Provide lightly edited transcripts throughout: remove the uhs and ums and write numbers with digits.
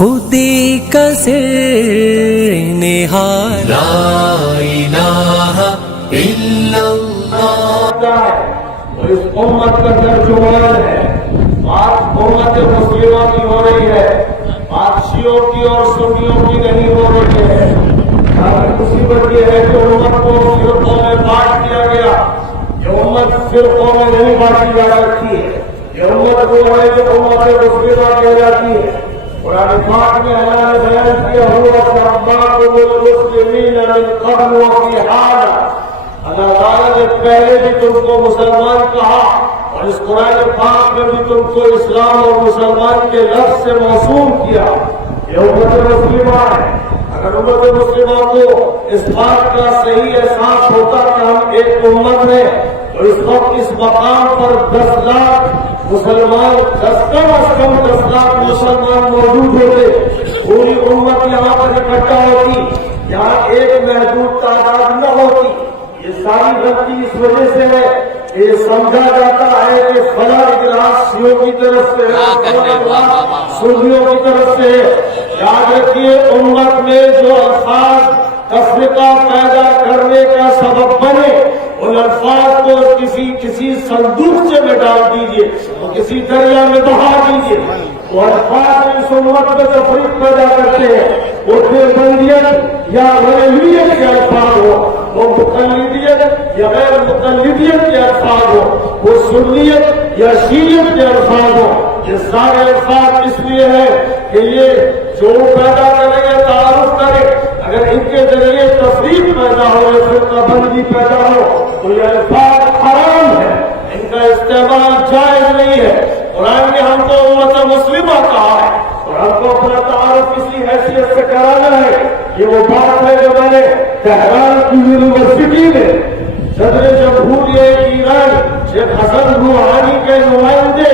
خودی کا سر نہاد لا الہ الا اللہ وہ اس امت کا ترجمان ہے. بات امت مسلمہ کی ہو رہی ہے، بات شیعوں کی اور سنیوں کی نہیں ہو رہی ہے. مصیبت یہ ہے کہ امت کو فرقوں میں بانٹ دیا گیا. یہ امت فرقوں میں نہیں بانٹی جا سکتی ہے. یہ امت وہ ہے جو امت مسلمہ کہلاتی ہے. قرآن پاک میں اللہ نے بیان کیا ہوا سماکم المسلمین من قبل وفی حالا. اللہ تعالیٰ نے پہلے بھی تم کو مسلمان کہا اور اس قرآن پاک میں بھی تم کو اسلام اور مسلمان کے لفظ سے موصول کیا. یہ امت مسلمہ ہے. اگر امت مسلمہ کو اس بات کا صحیح احساس ہوتا کہ ہم ایک امت ہیں تو اس وقت اس مقام پر 10 لاکھ مسلمان، کم از کم 10 لاکھ مسلمان موجود ہوتے. پوری امت یہاں پر اکٹھا ہوتی، یہاں ایک محدود تعداد نہ ہوتی. یہ ساری غلطی اس وجہ سے ہے کہ یہ سمجھا جاتا ہے کہ فلاں اجلاس شیعوں کی طرف سے ہے، سنیوں کی طرف سے ہے. یاد رکھیے امت میں جو الفاظ تفرقہ پیدا کرنے کا سبب بنے ان الفاظ کو کسی صندوقچے میں ڈال دیجئے اور کسی دریا میں بہا دیجئے. وہ الفاظ اس امت میں تفریق پیدا کرتے ہیں. وہ دیوبندیت یا بریلویت کے الفاظ ہو، وہ مقلدیت یا غیر مقلدیت کے الفاظ ہو، وہ سنیت یا شیعیت کے الفاظ ہو. یہ سارے الفاظ اس لیے ہے کہ یہ جو پیدا کریں گے تعارف کرے. اگر ان کے ذریعے تفریق پیدا ہو یا فرقہ بندی پیدا ہو تو یہ الفاظ حرام ہے، ان کا استعمال جائز نہیں ہے. قرآن نے ہم کو امت مسلمہ کہا ہے اور ہم کو اپنا تعارف کسی حیثیت سے کرانا ہے. یہ وہ بات ہے جو میں نے تہران کی یونیورسٹی میں صدر جمہوریہ ایران شیخ حسن روحانی کے نمائندے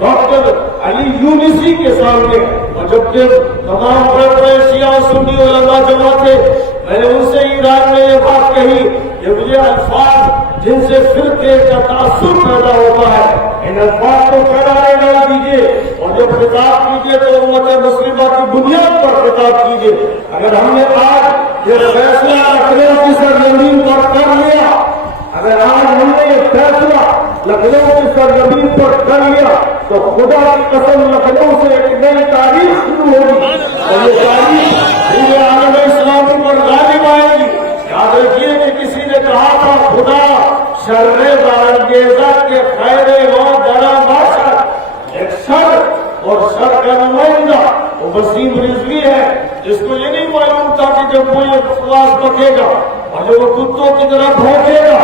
ڈاکٹر علی یونسی کے سامنے، اور جبکہ تمام بڑے بڑے شیعہ سنی علماء جمع تھے، میں نے ان سے ایران میں یہ بات کہی کہ مجھے الفاظ جن سے فرقے کا تعصب پیدا ہوتا ہے ان الفاظ کو کنارے ڈال دیجیے اور جب خطاب کیجیے تو امت مسلمہ کی بنیاد پر خطاب کیجیے. اگر ہم نے آج یہ فیصلہ لکھنؤ کی سرزمین پر کر لیا، اگر آج ہم نے یہ فیصلہ لکھنؤ کی سرزمین پر کر لیا تو خدا کی قسم لکھنؤ سے ایک نئی تاریخ شروع ہوگی اور یہ تاریخ پورے عالم اسلامی پر غالب آئے گی. یاد رکھیے کہ کسی نے کہا تھا خدا شر برانگیزہ کے خیر و درا باشد. ایک شر اور شر کا نمائندہ وہ وسیم رضوی ہے جس کو یہ نہیں معلوم تھا کہ جب وہ یہ بکواس بکے گا اور جب وہ کتوں کی طرح بھونکے گا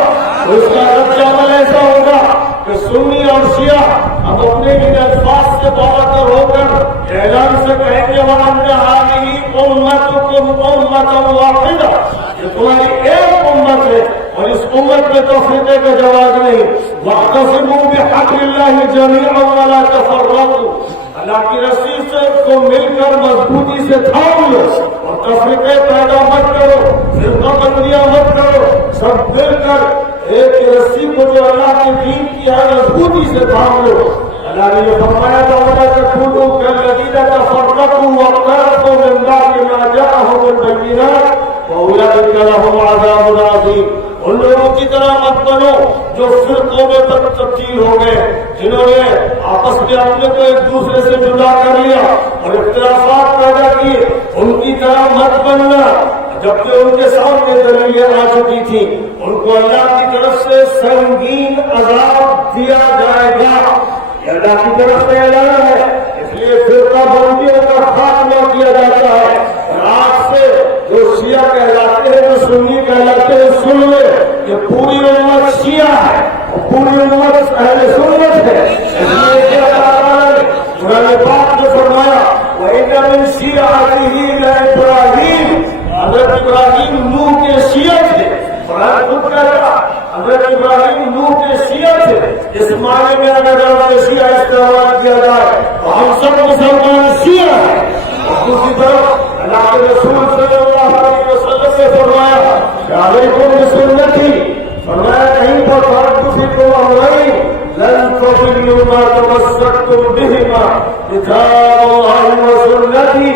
تو اس کا رد عمل ایسا ہوگا کہ سنی اور شیعہ اب اپنے ان الفاظ سے باوتر ہو کر اعلان سے کہیں گے وَأَنَّ هَٰذِهِ أُمَّتُكُمْ أُمَّةً وَاحِدَةً. یہ تمہاری ایک امت ہے اور اس امت میں تفریقے کا جواز نہیں. وَاعْتَصِمُوا بِحَبْلِ اللَّهِ جَمِيعًا وَلَا تَفَرَّقُوا. اللہ کی رسی سے کو مل کر مضبوطی سے تھام لو اور تفریقے پیدا مت کرو، فرقہ بندیاں مت کرو. سب مل کر ایک رسی کو جو اللہ کے دین کی ہے مضبوطی سے تھام لو. اللہ نے یہ فرمایا تھا وَلَا تَكُونُوا كَالَّذِينَ تَفَرَّقُوا وَاخْتَلَفُوا مِن بَعْدِ مَا جَاءَهُمُ الْبَيِّنَاتُ وَأُولَٰئِكَ لَهُمْ عَذَابٌ عَظِيمٌ. ان لوگوں کی طرح مت بنو جو فرقوں میں تبدیل ہو گئے، جنہوں نے آپس میں اپنے کو ایک دوسرے سے جدا کر لیا اور اختلافات پیدا کیے. ان کی طرح مت بننا. جبکہ ان کے سامنے دلیلیں آ چکی تھی، ان کو اللہ کی طرف سے سنگین عذاب دیا جائے گا. یہ اللہ کی طرف سے اعلان ہے، اس لیے فرقہ بندیوں کا خاتمہ کیا جاتا ہے. اور آج سے جو شیعہ کہلاتے ہیں جو سنی کہلاتے ہیں سن لے کہ پوری امت شیعہ ہے اور پوری امت اہل سنت ہے. اس لیے کیا تعالیٰ نے قرآن پاک میں فرمایا وَإِنَّ مِن شِيعَتِهِ لَإِبْرَاهِيمَ. حضرت ابراہیم نوح کے شیعہ تھے. قرآن خود کہتا حضرت ابراہیم نوح کے شیعہ تھے. اس معنی میں اگر لفظ شیعہ استعمال کیا جائے تو ہم سب مسلمان شیعہ ہیں. اور دوسری طرف اللہ کے رسول صلی اللہ علیہ وسلم نے فرمایا کہ علیکم بسنتی، فرمایا کہیں پر فرق فیکم امرین لن تضلوا ما تمسکتم بہما کتاب اللہ و سنتی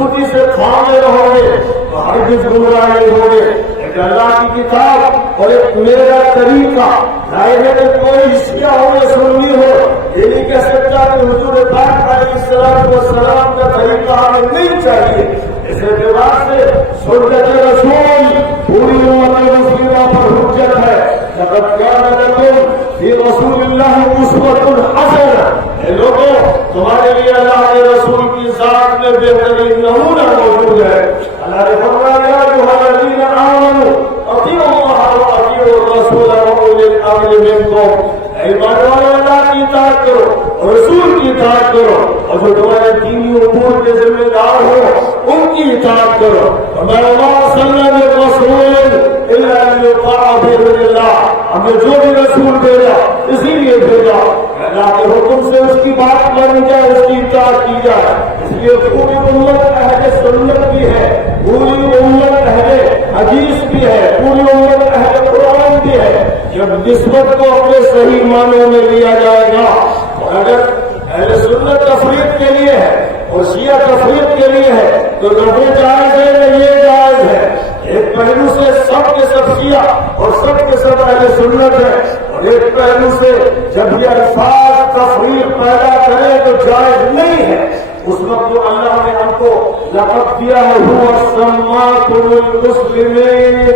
मजबूती से थामे रहोगे तो हरगिज़ गुमराह नहीं होगे। एक अल्लाह की किताब और एक मेरा तरीका, जाहिर है कि कोई शिया हो या सुन्नी हो, ये नहीं कह सकता कि हुजूर पाक अलैहिस्सलाम का तरीका हमें नहीं चाहिए। इस एतबार से सुन्नत रसूल पूरी उम्मत मुस्लिमा पर हुज्जत है। लक़द कान लकुम फी रसूलिल्लाहि उस्वतुन हसना, ए लोगों तुम्हारे लिए अल्लाह के रसूल की जात में बेहतरीन नमूना मौजूद है। अल्लाह ने फरमाया या अय्युहल्लज़ीना आमनू अतीउल्लाह व अतीउर रसूल व उलिल अम्रि मिनकुम, ईमान वाले अल्लाह की इताअत करो और रसूल की इताअत करो, और जो तुम्हारे दीनी उमूर के जिम्मेदार हो उनकी इताअत करो। हमें जो भी रसूल भेजा इसीलिए भेजा अल्लाह के हुक्म से उसकी बात मानी जाए, उसकी इताअत की जाए। इसलिए पूरी उम्मत अहले सुन्नत भी है, पूरी उम्मत अहले हदीस भी है, पूरी उम्मत अहले कुरान भी है। जब निस्बत को अपने सही मानों में लिया जाएगा, और अगर अहले सुन्नत तफरीक के लिए है और शिया तफरीक के लिए है तो रफे जायज है, ये जायज है। एक पहलू से सब के सब शिया और सब के सब अहले सुन्नत है, और एक पहलू से जब ये अल्फाज तफरीक पैदा करे तो जायज नहीं है। उस वक्त जो अल्लाह ने हमको लक़ब दिया है हुवा सम्माकुमुल मुस्लिमीन,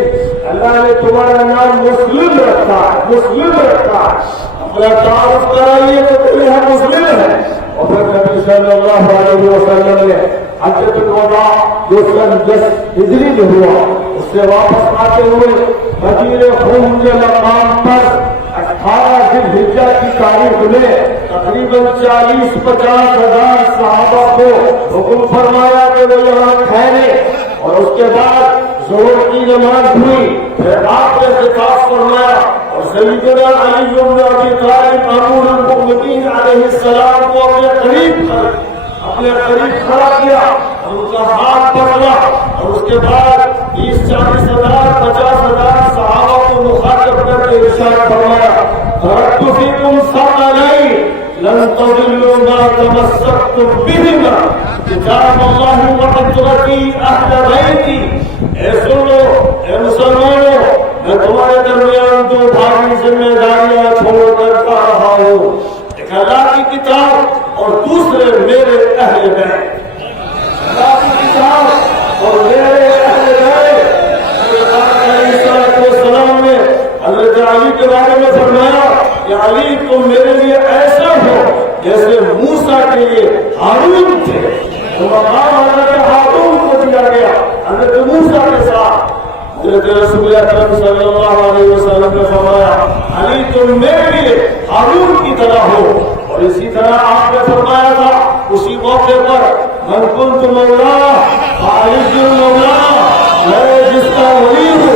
अल्लाह ने तुम्हारा नाम मुस्लिम रखा है, मुस्लिम रखा है। अपना तारुफ कराइए तो कोई हम मुस्लिम है। और फिर नबी सल्लल्लाहु अलैहि वसल्लम ने हज्जतुल वदा जो सन 10 हिजरी में हुआ, उससे वापस आते हुए मदीने खून के मकाम पर 18 ज़िलहिज्जा की तारीख में तकरीबन 40-50 हजार सहाबा को हुक्म फरमाया कि वो यहाँ ठहरे, और उसके बाद ज़ोहर की नमाज हुई। फिर आपने खिताब फरमाया और सय्यदना अली इब्न अबी तालिब अमीरुल मुमिनीन अलैहिस्सलाम को अपने करीब खड़ा किया और उनका हाथ पकड़ा, और उसके बाद 30-40 हजार 50 हजार सहाबा को मुखातब करके इरशाद फरमाया तरक्तु फीकुम सक़लैन लन तज़िल्लू मा तमस्सक्तुम बिहिमा किताब अल्लाह व इत्रती अहल बैती। ऐ सुनो ऐ मुसलमानों, मैं तुम्हारे दरमियान दो भारी जिम्मेदारियां छोड़कर आ रहा हूँ, एक अल्लाह की किताब और दूसरे मेरे अहले बैत। अल्लाह की किताब और मेरे अहले बैत। सलाम ने हज़रत अली के बारे में फरमाया कि अली तुम मेरे लिए ऐसा हो जैसे मूसा के लिए हारून थे। तो मकाम हज़रत हारून को दिया गया हज़रत मूसा के साथ। हज़रत रसूल अकरम सल्लल्लाहु अलैहि वसल्लम ने फरमाया अली तुम मेरे लिए हारून की तरह हो। और इसी तरह आपने फरमाया था उसी मौके पर मन कुंतु मौला फारिजुल मौला, मैं जिसका वली हूँ,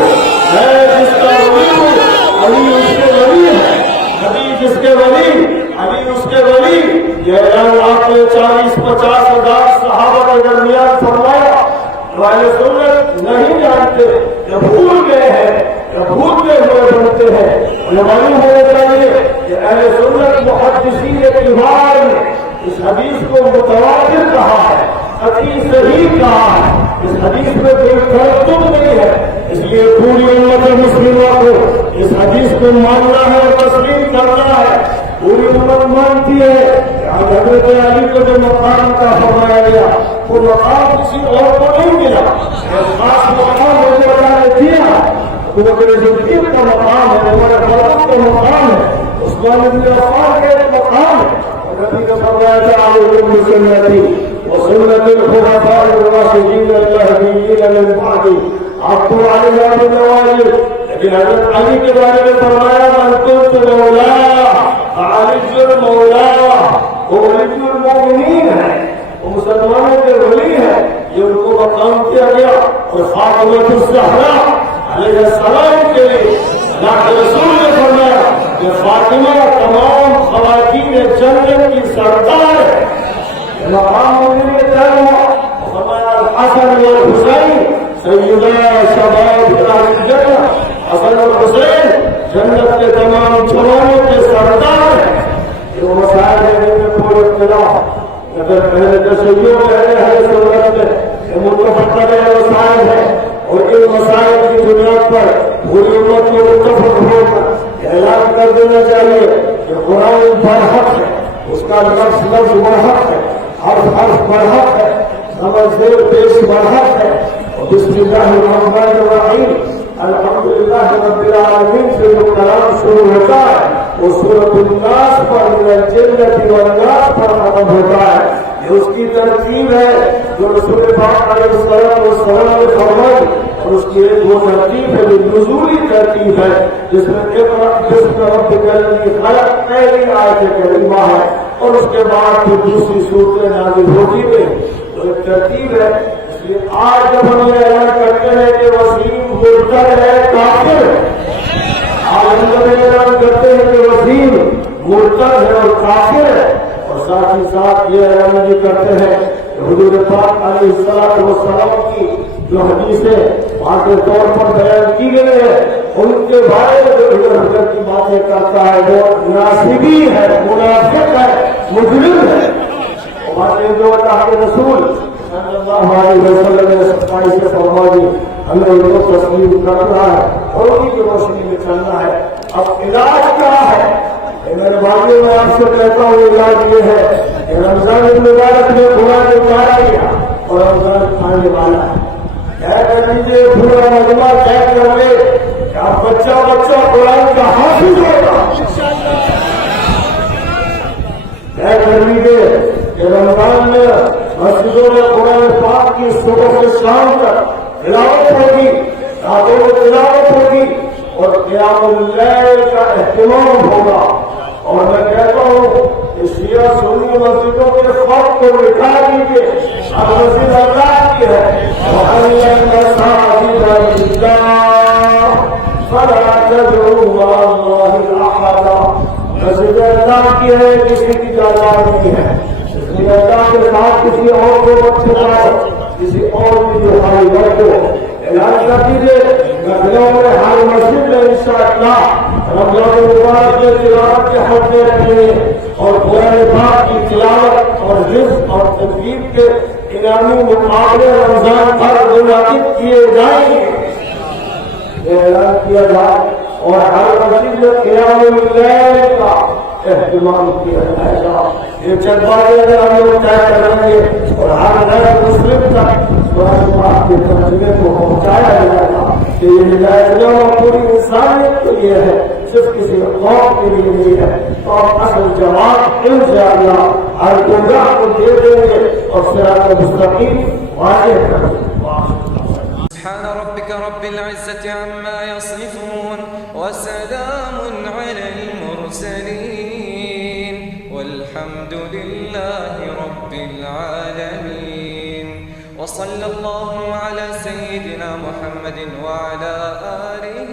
मैं जिसका वली हूँ अली उसके वली है, नबी जिसके वली अली उसके वली। ये ऐलान आपने 40-50 हजार सहाबा के दरमियान फरमाया। अहले सुन्नत नहीं जानते या भूल गए हैं या भूलते हुए बनते हैं। ये मालूम होना चाहिए कि अहले सुन्नत मुहद्दिसीन किबार ने इस हदीस को मुतवातिर कहा है, अति सही कहा है। इस हदीस में कोई तरद्दुद नहीं है। इसलिए पूरी उम्मत मुस्लिमों को इस हदीस को मानना है और तस्लीम करना है। पूरी उम्मत मानती है हज़रत अली को जो मकाम का फरमाया गया वो मकाम किसी और को नहीं मिला, खास मकाम होने वाला ने दिया। तो वो सिद्दीक़ का मकाम है, हमारे फारूक का मकाम है, उस्मान इब्न अफ़्फ़ान का एक मकाम है। और नबी ने फरमाया था अलैकुम बिसुन्नती व सुन्नतिल खुलफाइर राशिदीन अल-महदीय्यीन मिन बअदी अद्दू अलैहा बिन-नवाजिज़। लेकिन हज़रत अली के बारे में फरमाया मन कुन्तु मौला अलीजुल मौला, वो अलीजुल मोमिनीन है, वो मुसलमानों के वली है। ये उनको मकाम दिया गया। और फातिमा ज़हरा अलैहिस्सलाम के लिए अल्लाह के रसूल ने फरमाया कि फातिमा तमाम ख़वातीन जन्नत की सरदार है। मकाम उन्हें तय हुआ, फरमाया हसन और हुसैन सय्यदा शबाब अहल जन्नत, हसन और हुसैन जन्नत के तमाम जवानों के सरदार हैं। ये मसाइल में कोई इख्तिलाफ अगर पहले तशय्युअ पहले है सुन्नत में मुख्तलिफ मसाइल है और इन मसाइल की बुनियाद पर पूरी उम्मत को मुत्तफक होकर ऐलान कर देना चाहिए कि कुरान बरहक है, उसका लफ्ज़ बरहक है, हर्फ बरहक है, समझ पेश बरहक है। और बिस्मिल्लाहिर्रहमानिर्रहीम अल्हम्दुलिल्लाह रब्बिल आलमीन से जो कलाम शुरू होता है वो सूरतुन नास पर मिनल जिन्नति वन नास पर खत्म होता है। ये उसकी तरतीब है जो रसूल पाक अलैहिस्सलाम ने फरमाई और उसकी एक वो तरतीब है जो नुज़ूली तरतीब है जिसमें इक़रा बिस्मि रब्बिकल्लज़ी खलक़ पहली आयत करीमा है और उसके बाद फिर दूसरी सूरतें नाज़िल होती गई। तो एक तरतीब है। इसलिए आज जब हम ये ऐलान करते हैं कि वसीम मुर्तद है, काफिर है, आज हम जब ऐलान करते हैं कि वसीम मुर्तद है और काफिर है, और साथ ही साथ ये ऐलान भी करते हैं कि हुजूर पाक अलैहिस्सलातु वस्सलाम की जो हदीसें वाक़ई तौर पर बयान की गई है उनके बारे में जो इधर की बातें करता है वो नासिबी है, मुनाफिक है, मुजरिम है। और बातें जो अल्लाह के रसूल सल्लल्लाहु अलैहि वसल्लम ने सच्चाई से फरमा दी हमें उनको तस्लीम करना है और उन्हीं की रोशनी में चलना है। अब इलाज क्या है? मेरे भाइयों में आपसे कहता हूँ इलाज ये है कि रमजान मुबारक में कुरान उतारा गया और रमजान खाने वाला है। क्या कर दीजिए पूरा मजमा तय कर ले क्या बच्चा कुरान का हाफिज होगा। तय कर लीजिए कि रमजान में मस्जिदों में कुरान पाक की सुबह से शाम तक तिलावत होगी, रातों में तिलावत होगी और क़यामुल लैल का एहतिमाम होगा। और मैं कहता हूँ कि शिया सुन्नी मस्जिदों के फर्क को मिटा दीजिए। अब मस्जिद अल्लाह की है मस्जिद अल्लाह की है, किसी की जायदाद नहीं है। इसलिए अल्लाह के साथ किसी और को मत छुपाओ, किसी और की दुहाई मत दो। ऐलान कर दीजिए लखनऊ में हर मस्जिद में इंशाअल्लाह रमजान मुबारक के तिलावत के हफ्ते रहेंगे और कुरान पाक की तिलावत और हिफ्ज़ और तदरीब के इनामी मुकाबले रमजान भर मुनाकिद किए जाएंगे। ऐलान किया जाए और हर मस्जिद में क़यामुल लैल का एहतिमाम किया जाएगा। ये चंद बातें हम लोग तय करेंगे और हर नए मुस्लिम तक कुरान पाक के तर्जुमे को पहुंचाया जाएगा कि ये हिदायत पूरी इंसानियत के लिए है, सिर्फ किसी कौम के लिए नहीं है। तो आप असल जवाब इंशाअल्लाह हर गुमराह को दे देंगे और सिरात मुस्तकीम वाज़ेह कर देंगे। سبحان ربك رب العزة عما يصفون وسلام على المرسلين والحمد لله رب العالمين وصلى الله على سيدنا محمد وعلى آله